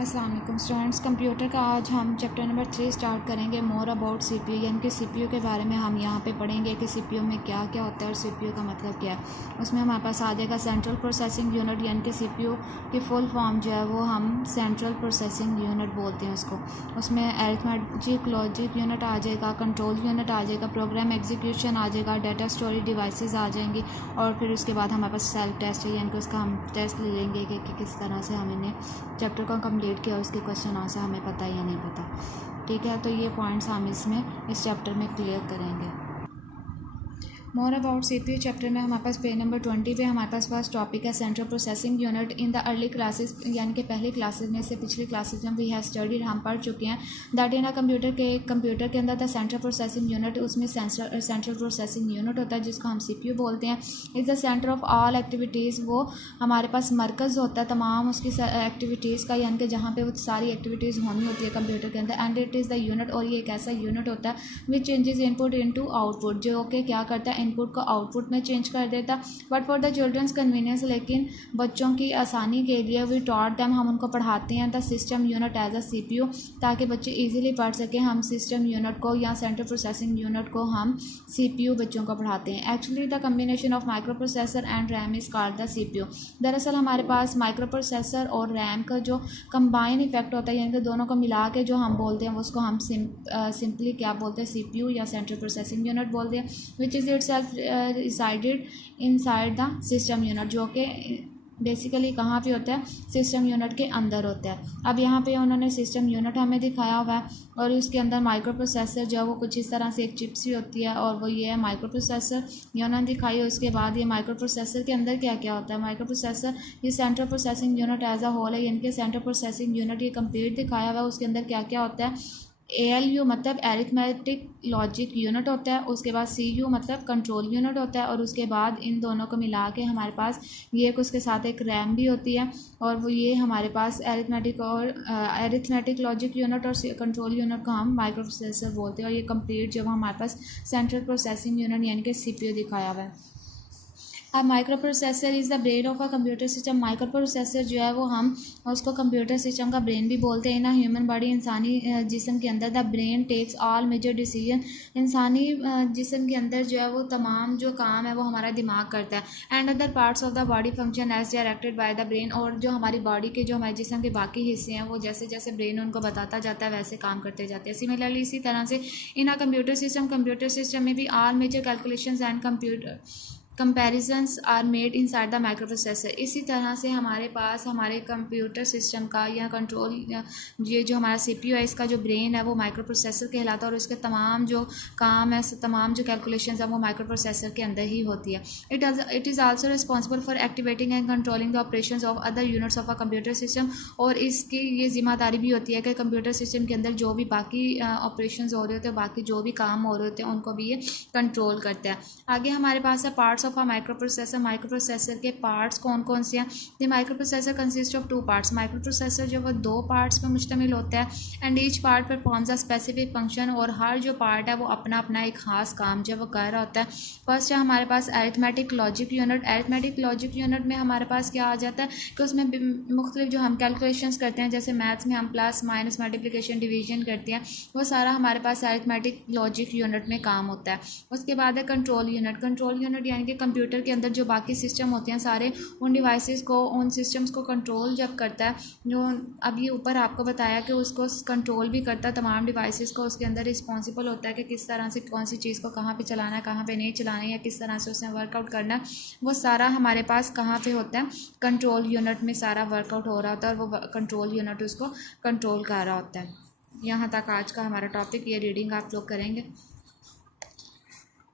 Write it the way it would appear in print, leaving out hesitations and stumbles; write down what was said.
अस्सलाम वालेकुम students. Computer का आज हम चैप्टर नंबर 3 स्टार्ट करेंगे। मोर अबाउट सीपीयू, यानी कि सीपीयू के बारे में हम यहाँ पे पढ़ेंगे कि सीपीयू में क्या क्या होता है और सीपीयू का मतलब क्या है। उसमें हमारे पास आ जाएगा सेंट्रल प्रोसेसिंग यूनिट, यानी कि सीपीयू की फुल फॉर्म जो है वो हम सेंट्रल प्रोसेसिंग यूनिट बोलते हैं उसको। उसमें अरिथमेटिक लॉजिक यूनिट आ जाएगा, कंट्रोल यूनिट आ जाएगा, प्रोग्राम एग्जीक्यूशन आ जाएगा, डाटा स्टोरेज डिवाइसेस आ जाएंगी और फिर उसके बाद हमारे पास सेल्फ टेस्ट है, यानी कि उसका हम टेस्ट ले लेंगे कि किस तरह से हम इन्हें चैप्टर को कंप्लीट किया, उसके क्वेश्चन आंसर हमें पता है या नहीं पता। ठीक है, तो ये पॉइंट्स हम इस चैप्टर में क्लियर करेंगे। मोर अबाउट सीपीयू चैप्टर में हमारे पास पेज नंबर 20 पे हमारे पास फर्स्ट टॉपिक है central processing unit. In the early classes, यानी कि पहली क्लासेस में से पिछली क्लासेस में वी हैव स्टडीड, हम पढ़ चुके हैं दैट इन अ कंप्यूटर के अंदर द सेंट्रल प्रोसेसिंग यूनिट, उसमें सेंट्रल प्रोसेसिंग यूनिट होता है जिसको हम सीपीयू बोलते हैं। Is the centre of all activities, वो हमारे पास मरकज़ होता है तमाम उसकी एक्टिविटीज़ का, यानी कि जहाँ पे वो सारी एक्टिविटीज़ होनी होती है कंप्यूटर के अंदर। And it is the unit, और ये एक ऐसा यूनिट होता है विच चेंजेस इनपुट इनटू आउटपुट, जो कि क्या करता है इनपुट को आउटपुट में चेंज कर देता। But for the children's convenience, लेकिन बच्चों की आसानी के लिए वी टॉट दैम, हम उनको पढ़ाते हैं the system unit as a CPU, ताकि बच्चे इजीली पढ़ सकें। हम सिस्टम यूनिट को या सेंट्रल प्रोसेसिंग यूनिट को हम सीपीयू बच्चों को पढ़ाते हैं। Actually the combination of micro processor and RAM is called the CPU. दरअसल हमारे पास माइक्रो प्रोसेसर और रैम का जो कंबाइन इफेक्ट होता है, यानी कि दोनों को मिला के जो हम बोलते हैं उसको हम सिंपली क्या बोलते हैं, सीपीयू या सेंट्रल प्रोसेसिंग यूनिट बोलते हैं, which is itself resided inside the system unit, जो कि बेसिकली कहाँ पे होता है, सिस्टम यूनिट के अंदर होता है। अब यहाँ पे उन्होंने सिस्टम यूनिट हमें दिखाया हुआ है और उसके अंदर माइक्रो प्रोसेसर जो है वो कुछ इस तरह से एक चिप सी होती है और वो ये है माइक्रो प्रोसेसर, ये उन्होंने दिखाई है। उसके बाद ये माइक्रो प्रोसेसर के अंदर क्या क्या होता है, माइक्रो प्रोसेसर ये central processing unit as a whole है, यानी कि सेंट्रल प्रोसेसिंग यूनिट ये कंप्लीट दिखाया हुआ है। उसके अंदर क्या क्या होता है, ALU मतलब एरिथमेटिक लॉजिक यूनिट होता है, उसके बाद CU मतलब कंट्रोल यूनिट होता है, और उसके बाद इन दोनों को मिला के हमारे पास ये उसके साथ एक रैम भी होती है, और वो ये हमारे पास एरिथमेटिक लॉजिक यूनिट और कंट्रोल यूनिट को हम माइक्रो प्रोसेसर बोलते हैं। और ये कंप्लीट जब हमारे पास सेंट्रल प्रोसेसिंग यूनिट यानी कि CPU दिखाया हुआ है। अब micro processor is the brain of a computer system. Micro processor जो है वो हम उसको कंप्यूटर सिस्टम का ब्रेन भी बोलते हैं ना। ह्यूमन बॉडी, इंसानी जिस्म के अंदर the brain takes all major decision, इंसानी जिस्म के अंदर जो है वो तमाम जो काम है वो हमारा दिमाग करता है। And other parts of the body function as directed by the brain, और जो हमारी बॉडी के जो हमारे जिस्म के बाकी हिस्से हैं वो जैसे जैसे ब्रेन उनको बताता जाता है वैसे काम करते जाते हैं। सिमिलरली इसी तरह से इन अ कंप्यूटर सिस्टम में भी all major calculations and comparisons are made inside the microprocessor. इसी तरह से हमारे पास हमारे कंप्यूटर सिस्टम का या कंट्रोल ये जो हमारा CPU है इसका जो ब्रेन है वो माइक्रो प्रोसेसर कहलाता है, और इसके तमाम जो काम है तमाम जो कैलकुलेशंस है वो माइक्रो प्रोसेसर के अंदर ही होती है। It is also responsible for activating and controlling the operations of other units of a computer system, और इसकी ये जिम्मेदारी भी होती है कि कंप्यूटर सिस्टम के अंदर जो भी बाकी ऑपरेशंस हो रहे होते हैं, बाकी जो भी काम हो रहे होते हैं उनको भी ये कंट्रोल करता है। आगे हमारे पास है parts of a micro processor. Micro processor के पार्ट्स कौन कौन से हैं, the micro processor consist of 2 parts. Micro processor जो वो 2 पार्ट्स पर मुश्तमिल होता है, and each part performs a specific function, और हर जो पार्ट है वो अपना अपना एक खास काम जो वो कर रहा होता है। फर्स्ट है हमारे पास arithmetic logic unit. Arithmetic logic unit में हमारे पास क्या आ जाता है कि उसमें मुख्तलिफ जो हम कैलकुलेशंस करते हैं, जैसे मैथ्स में हम प्लस माइनस मल्टीप्लिकेशन डिवीजन करते हैं, वो सारा हमारे पास अरिथमेटिक लॉजिक यूनिट में काम होता है। उसके बाद है कंट्रोल यूनिट। कंट्रोल यूनिट यानी कि कंप्यूटर के अंदर जो बाकी सिस्टम होते हैं सारे, उन डिवाइसेस को, उन सिस्टम्स को कंट्रोल जब करता है, जो अभी ऊपर आपको बताया कि उसको कंट्रोल भी करता है तमाम डिवाइसेस को, उसके अंदर रिस्पॉन्सिबल होता है कि किस तरह से कौन सी चीज़ को कहाँ पे चलाना है, कहाँ पे नहीं चलाना है, या किस तरह से उसने वर्कआउट करना है, वो सारा हमारे पास कहाँ पे होता है, कंट्रोल यूनिट में सारा वर्कआउट हो रहा होता है, और वो कंट्रोल यूनिट उसको कंट्रोल कर रहा होता है। यहाँ तक आज का हमारा टॉपिक, ये रीडिंग आप लोग करेंगे।